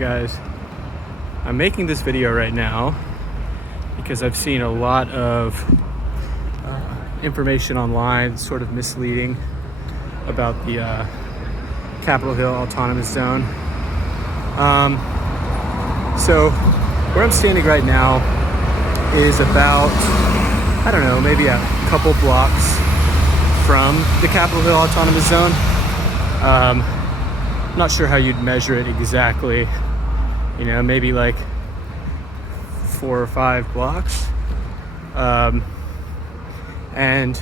Guys, I'm making this video right now because I've seen a lot of information online, sort of misleading, about the Capitol Hill Autonomous Zone. So where I'm standing right now is about, I don't know, maybe a couple blocks from the Capitol Hill Autonomous Zone. I'm not sure how you'd measure it exactly, you know, maybe like 4 or 5 blocks. And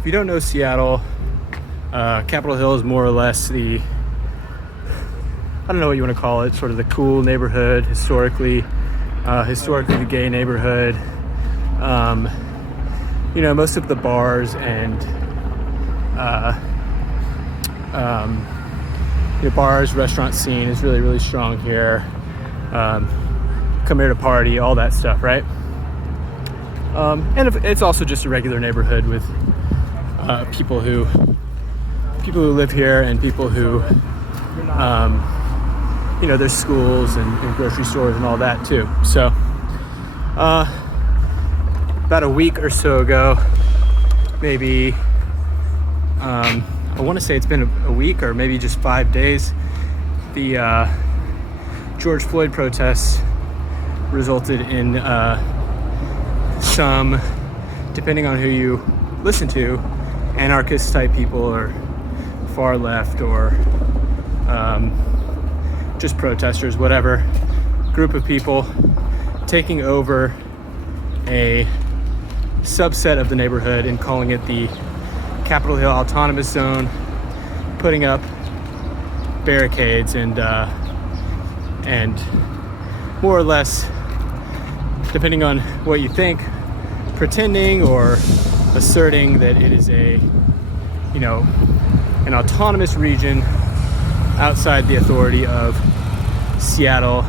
if you don't know Seattle, Capitol Hill is more or less the, I don't know what you want to call it, sort of the cool neighborhood, historically the gay neighborhood. You know, most of the bars and the bars, restaurant scene is really, really strong here. Come here to party, all that stuff, right? And it's also just a regular neighborhood with people who live here and people who, you know, there's schools and grocery stores and all that too. So about a week or so ago, maybe, I want to say it's been a week or maybe just 5 days, the George Floyd protests resulted in some, depending on who you listen to, anarchist type people or far left or just protesters, whatever, group of people taking over a subset of the neighborhood and calling it the Capitol Hill Autonomous Zone, putting up barricades and more or less, depending on what you think, pretending or asserting that it is a, you know, an autonomous region outside the authority of Seattle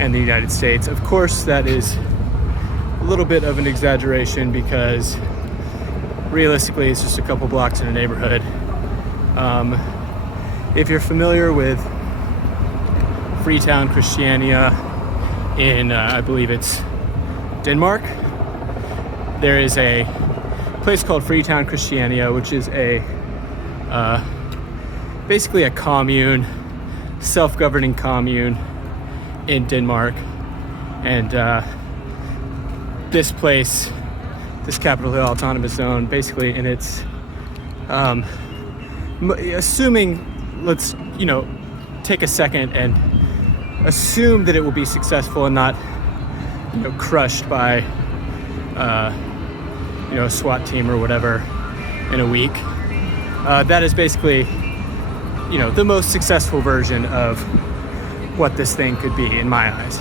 and the United States. Of course, that is a little bit of an exaggeration because realistically it's just a couple blocks in a neighborhood. If you're familiar with Freetown, Christiania in, I believe it's Denmark, there is a place called Freetown, Christiania, which is a basically a commune, self-governing commune in Denmark. And this place, this Capitol Hill Autonomous Zone, basically, and it's assuming, let's, you know, take a second and assume that it will be successful and not, you know, crushed by you know, a SWAT team or whatever in a week. That is basically, you know, the most successful version of what this thing could be in my eyes.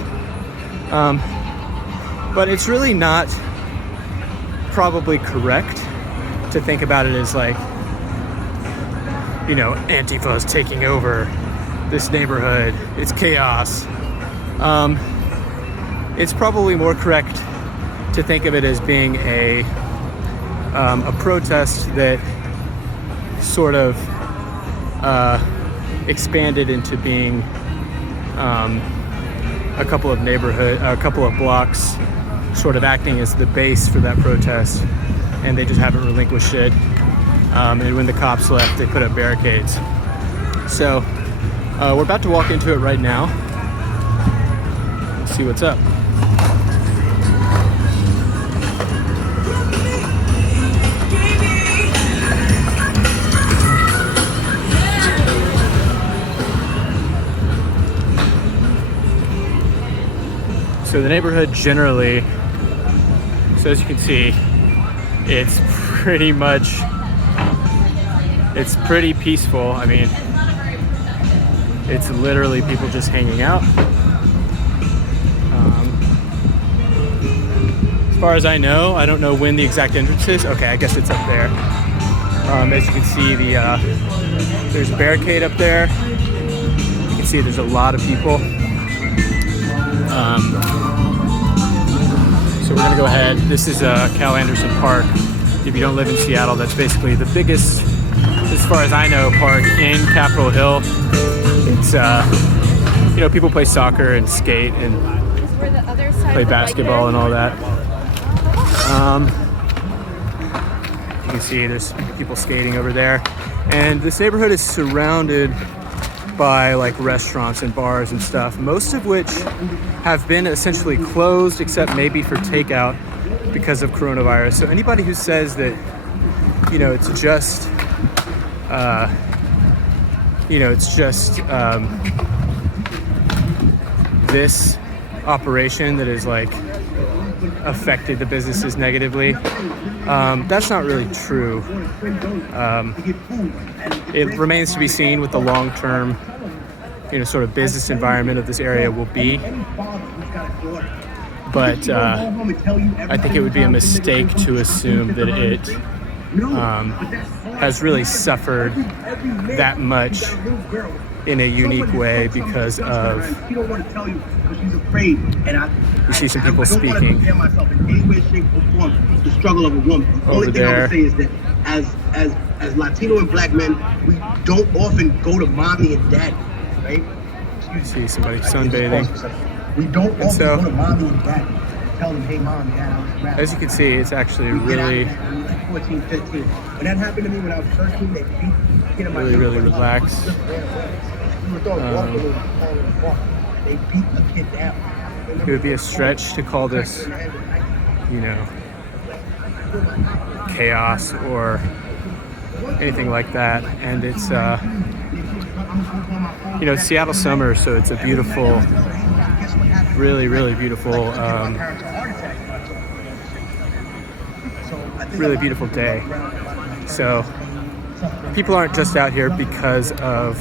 But it's really not probably correct to think about it as like, you know, Antifa is taking over this neighborhood, it's chaos. It's probably more correct to think of it as being a protest that sort of expanded into being a couple of blocks, sort of acting as the base for that protest, and they just haven't relinquished it. And when the cops left, they put up barricades. So we're about to walk into it right now. Let's see what's up. So the neighborhood generally, so as you can see, it's pretty peaceful. I mean, it's literally people just hanging out. As far as I know, I don't know when the exact entrance is. Okay, I guess it's up there. As you can see, there's a barricade up there. You can see there's a lot of people. So we're gonna go ahead. This is Cal Anderson Park. If you don't live in Seattle, that's basically the biggest, as far as I know, park in Capitol Hill. It's you know, people play soccer and skate and play basketball and all that. You can see there's people skating over there. And this neighborhood is surrounded by like restaurants and bars and stuff, most of which have been essentially closed except maybe for takeout because of coronavirus. So anybody who says that, you know, it's just this operation that is like affected the businesses negatively, that's not really true. It remains to be seen what the long-term, you know, sort of business environment of this area will be. But I think it would be a mistake to assume that it has really suffered that much in a unique way because of, you see some people speaking the struggle of a woman. The only thing I would say is that as Latino and black men, we don't often go to mommy and daddy, right? You see somebody sunbathing. We don't often go to mommy and daddy. Tell them, hey mom, dad, as you can see, it's actually really, like 14, 15. When that happened to me when I was 13, they beat really relaxed. They beat a kid down. It would be a stretch to call this, you know, chaos or anything like that. And it's, you know, Seattle summer, so it's a beautiful, really beautiful, really beautiful day. So people aren't just out here because of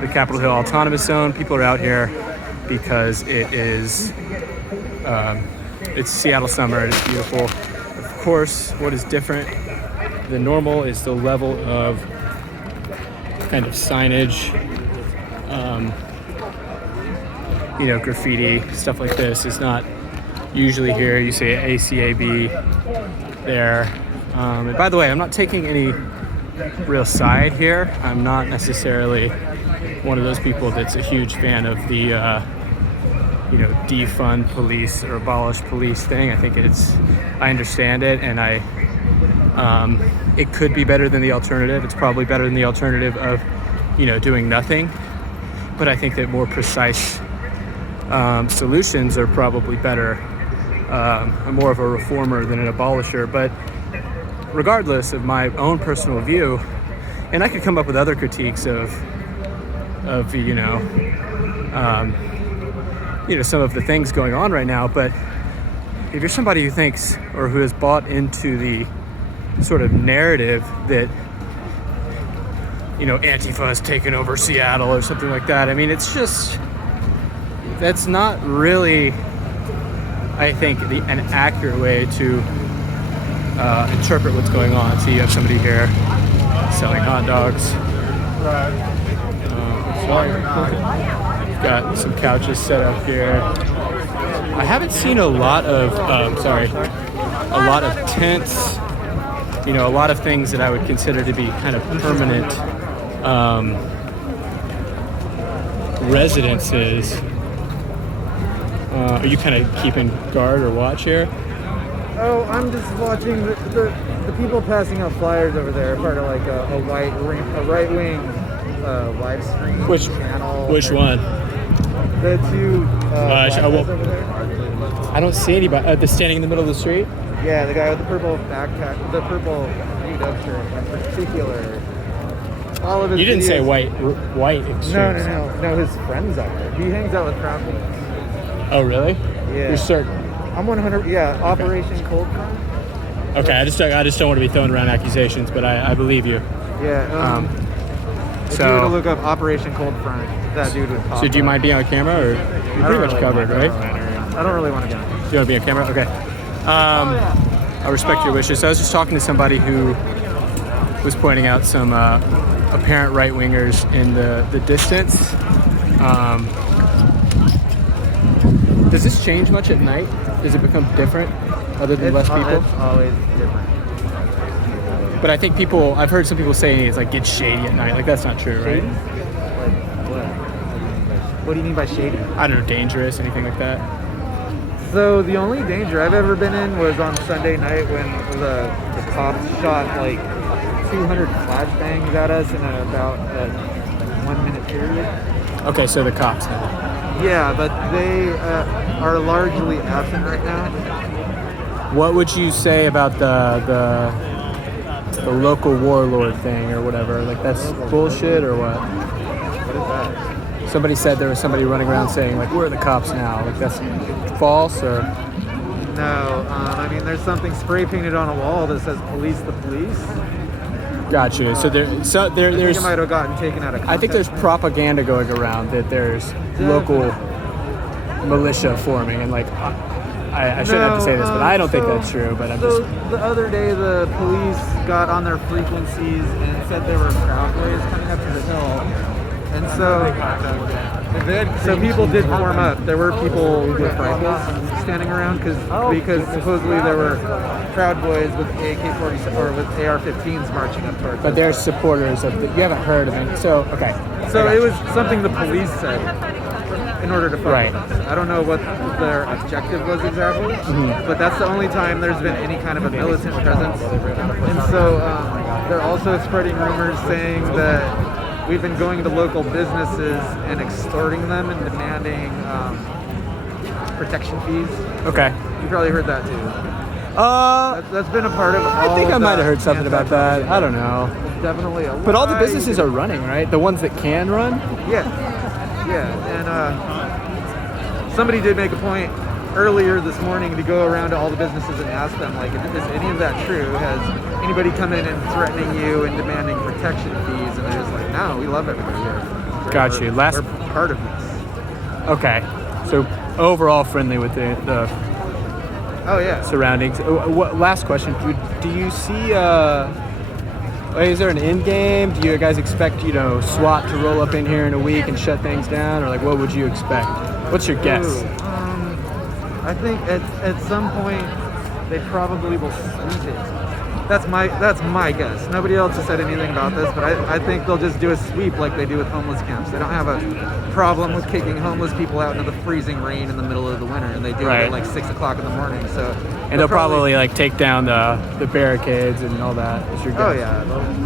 the Capitol Hill Autonomous Zone. People are out here because it is it's Seattle summer and it's beautiful. Of course, what is different than normal is the level of kind of signage, you know, graffiti, stuff like this is not usually here. You see ACAB there. And by the way, I'm not taking any real side here. I'm not necessarily one of those people that's a huge fan of the, you know, defund police or abolish police thing. I think I understand it, and it could be better than the alternative. It's probably better than the alternative of, you know, doing nothing. But I think that more precise solutions are probably better. I'm more of a reformer than an abolisher, but regardless of my own personal view, and I could come up with other critiques of you know, some of the things going on right now, but if you're somebody who thinks or who has bought into the sort of narrative that, you know, Antifa has taken over Seattle or something like that, I mean, it's just, that's not really, I think, an accurate way to interpret what's going on. So you have somebody here selling hot dogs. Got some couches set up here. I haven't seen a lot of tents. You know, a lot of things that I would consider to be kind of permanent residences. Are you kind of keeping guard or watch here? Oh, I'm just watching the people passing out flyers over there, part of like a right-wing live stream channel. Which one? The two over there. I don't see anybody. They're standing in the middle of the street? Yeah, the guy with the purple backpack, the purple UW shirt in particular. All of his You didn't videos, say white extremes. No, his friends are. He hangs out with Crown Queens. Oh, really? Yeah. You're certain? I'm 100. Yeah, okay. Operation Cold Front. Okay, I just don't want to be throwing around accusations, but I believe you. Yeah. If you were to look up Operation Cold Front, that dude would pop. So do you mind being on camera, or you're pretty much covered, right? I don't really want to get on camera. You want to be on camera? Okay. I respect your wishes. So I was just talking to somebody who was pointing out some apparent right-wingers in the distance. Does this change much at night? Does it become different other than less people? It's always different. But I think I've heard some people say it's like gets shady at night. Like that's not true, Shady? right? Like what? What do you mean by shady? I don't know, dangerous, anything like that. So the only danger I've ever been in was on Sunday night when the cops shot like 200 flashbangs at us in about a 1 minute period. Okay, so the cops then. Yeah, but they are largely absent right now. What would you say about the local warlord thing or whatever? Like that's bullshit or what? What is that? Somebody said there was somebody running around saying like, "Where are the cops now?" Like that's false or? No, I mean there's something spray painted on a wall that says "Police the Police." Gotcha. So there's. I think it might have gotten taken out of context. I think there's propaganda going around that there's local militia forming, and like I shouldn't have to say this, but I don't think that's true. But I'm just. The other day, the police got on their frequencies and said there were Proud Boys coming up to the hill, and so people did form up. There were people with rifles standing around because supposedly there were Proud Boys with AK-47 or with AR-15s marching up towards. But they're supporters of. You haven't heard of it, so okay. So it was something the police said in order to fight. Right. I don't know what their objective was exactly, but that's the only time there's been any kind of a militant presence. And so they're also spreading rumors saying that we've been going to local businesses and extorting them and demanding protection fees. Okay. You probably heard that too. That's been a part of. I think I might have heard something about that. I don't know. It's definitely a. But all the businesses are running, right? The ones that can run. Yeah, and somebody did make a point earlier this morning to go around to all the businesses and ask them, like, is any of that true? Has anybody come in and threatening you and demanding protection fees? And they're just like, no, we love everybody here. Got you. We're part of this. Okay, so overall friendly with the Oh yeah. surroundings. Last question: Do you see? Is there an end game? Do you guys expect SWAT to roll up in here in a week and shut things down, or like what would you expect? What's your guess? I think at some point they probably will sweep it. That's my guess. Nobody else has said anything about this, but I think they'll just do a sweep like they do with homeless camps. They don't have a problem with kicking homeless people out into the freezing rain in the middle of the winter, and they do it at like 6 o'clock in the morning. So and they'll probably like take down the barricades and all that. Is your guess? Oh yeah,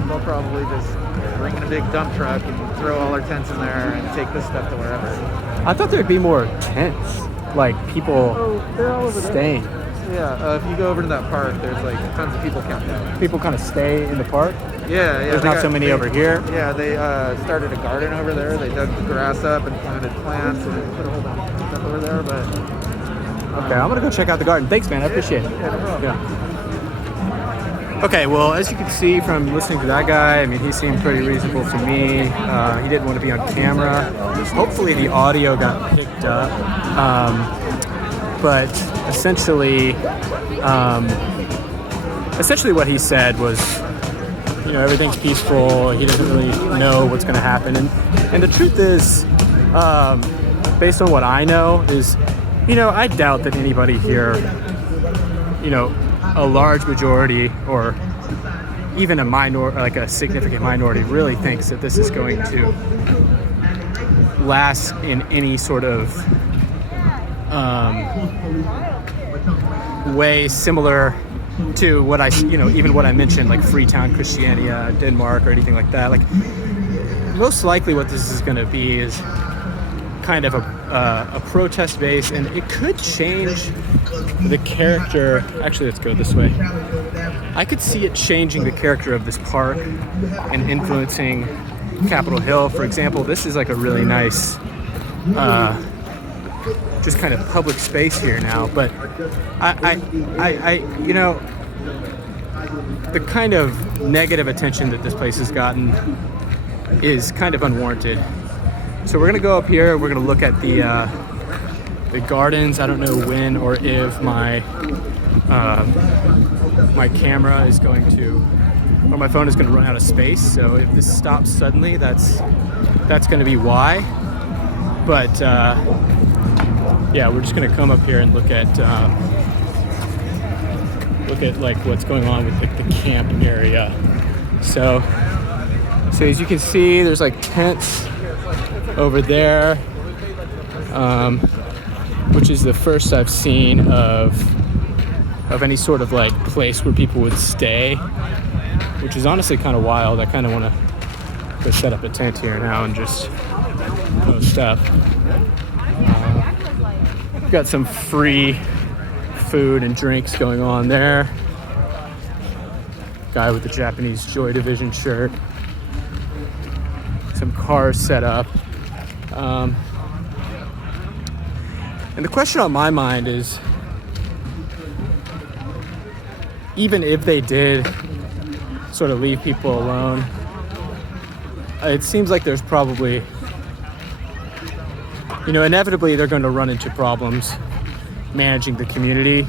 they'll probably just bring in a big dump truck and throw all our tents in there and take this stuff to wherever. I thought there'd be more tents, like people they're all over staying. There. Yeah, if you go over to that park, there's like tons of people camped out. People kind of stay in the park? Yeah. There's not so many over here? Yeah, they started a garden over there. They dug the grass up and planted plants and put a whole bunch of stuff over there. But okay, I'm going to go check out the garden. Thanks, man. I appreciate it. Yeah, no problem. Yeah. Okay, well, as you can see from listening to that guy, I mean, he seemed pretty reasonable to me. He didn't want to be on camera. Hopefully the audio got picked up. But essentially what he said was, everything's peaceful. He doesn't really know what's going to happen. And the truth is, based on what I know, is, I doubt that anybody here, a large majority or even a minority, like a significant minority, really thinks that this is going to last in any sort of way similar to what even what I mentioned, like Freetown, Christiania, Denmark, or anything like that. Like, most likely what this is going to be is kind of a protest base, and it could change the character. Actually, let's go this way. I could see it changing the character of this park and influencing Capitol Hill. For example, this is like a really nice just kind of public space here now, but I the kind of negative attention that this place has gotten is kind of unwarranted. So we're gonna go up here. We're gonna look at the gardens. I don't know when or if my camera is going to, or my phone is going to run out of space. So if this stops suddenly, that's going to be why. But yeah, we're just going to come up here and look at look at like what's going on with the camp area. So as you can see, there's like tents over there, which is the first I've seen of any sort of like place where people would stay, which is honestly kind of wild. I kind of want to go set up a tent here now and just post up. Got some free food and drinks going on there. Guy with the Japanese Joy Division shirt. Some cars set up. And the question on my mind is, even if they did sort of leave people alone, it seems like there's probably, inevitably they're going to run into problems managing the community.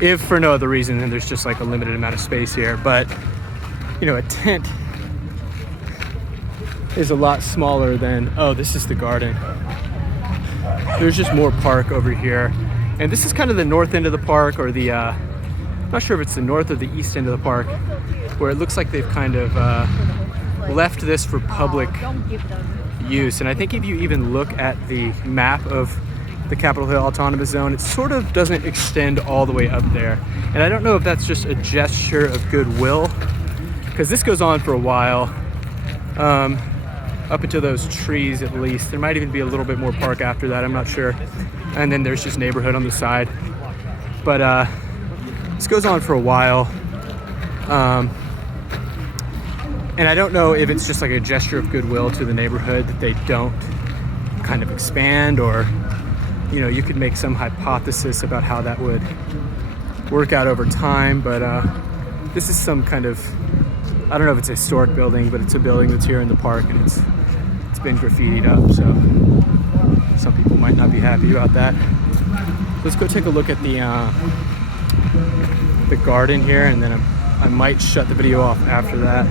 If for no other reason than there's just like a limited amount of space here. But, a tent is a lot smaller than, oh, this is the garden. There's just more park over here. And this is kind of the north end of the park, or the, I'm not sure if it's the north or the east end of the park, where it looks like they've kind of left this for public use. And I think if you even look at the map of the Capitol Hill Autonomous Zone, it sort of doesn't extend all the way up there. And I don't know if that's just a gesture of goodwill, because this goes on for a while, up into those trees at least. There might even be a little bit more park after that, I'm not sure. And then there's just neighborhood on the side. But this goes on for a while. And I don't know if it's just like a gesture of goodwill to the neighborhood that they don't kind of expand, or, you could make some hypothesis about how that would work out over time. But this is some kind of, I don't know if it's a historic building, but it's a building that's here in the park, and it's been graffitied up. So some people might not be happy about that. Let's go take a look at the garden here, and then I might shut the video off after that,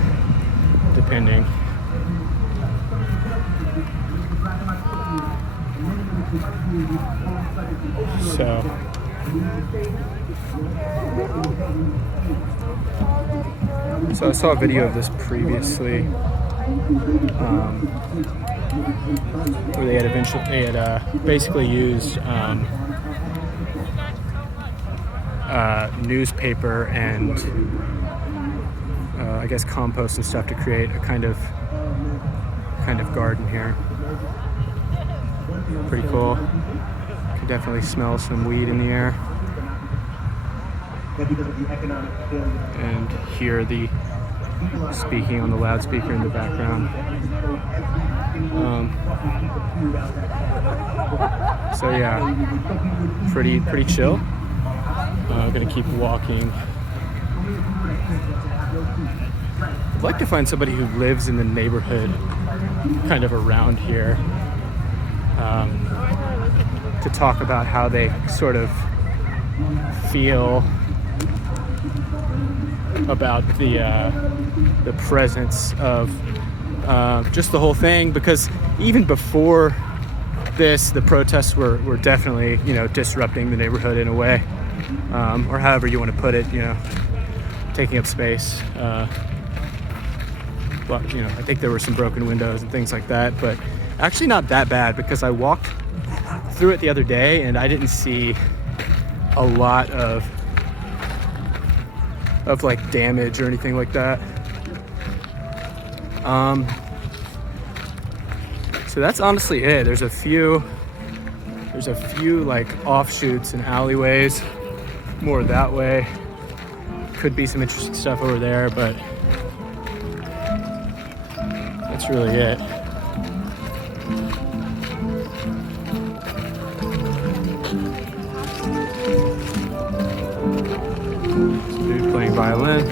depending. So I saw a video of this previously, where they had basically used newspaper and I guess compost and stuff to create a kind of garden here. Pretty cool. Can definitely smell some weed in the air. And hear the speaking on the loudspeaker in the background. So yeah, pretty chill. I'm gonna keep walking. I'd like to find somebody who lives in the neighborhood kind of around here, to talk about how they sort of feel about the presence of just the whole thing. Because even before this, the protests were definitely, disrupting the neighborhood in a way, or however you want to put it, taking up space. But, I think there were some broken windows and things like that, but actually not that bad, because I walked through it the other day and I didn't see a lot of like damage or anything like that. So that's honestly it. There's a few like offshoots and alleyways more that way. Could be some interesting stuff over there, but that's really it. Some dude playing violin.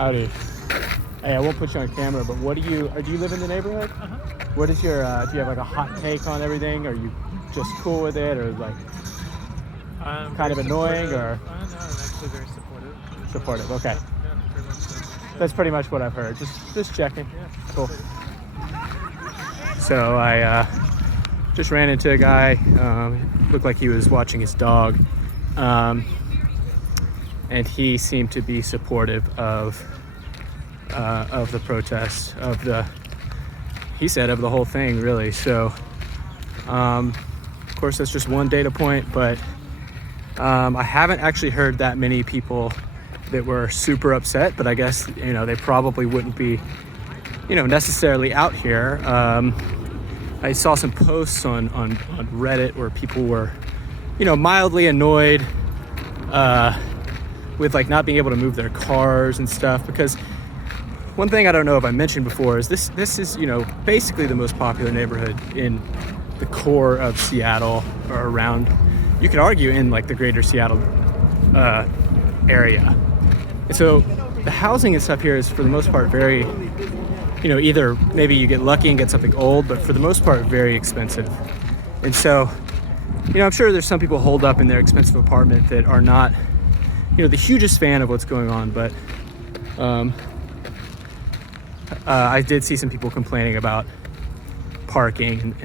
Howdy. Hey, I won't put you on camera, but what do you live in the neighborhood? What is your, do you have like a hot take on everything? Are you just cool with it, or like kind of annoying, or? No, I'm actually very supportive. Supportive, okay. Yeah, pretty much so. That's pretty much what I've heard. Just checking. Yeah. Cool. So I just ran into a guy, looked like he was watching his dog, and he seemed to be supportive of the protest, he said, of the whole thing, really. So, of course, that's just one data point, but I haven't actually heard that many people that were super upset, but I guess, they probably wouldn't be, necessarily out here. I saw some posts on Reddit where people were, mildly annoyed with like not being able to move their cars and stuff, because one thing I don't know if I mentioned before is this is, basically the most popular neighborhood in the core of Seattle, or around, you could argue, in like the greater Seattle area. And so the housing and stuff here is for the most part very, either maybe you get lucky and get something old, but for the most part very expensive. And so, I'm sure there's some people holed up in their expensive apartment that are not, the hugest fan of what's going on, but I did see some people complaining about parking and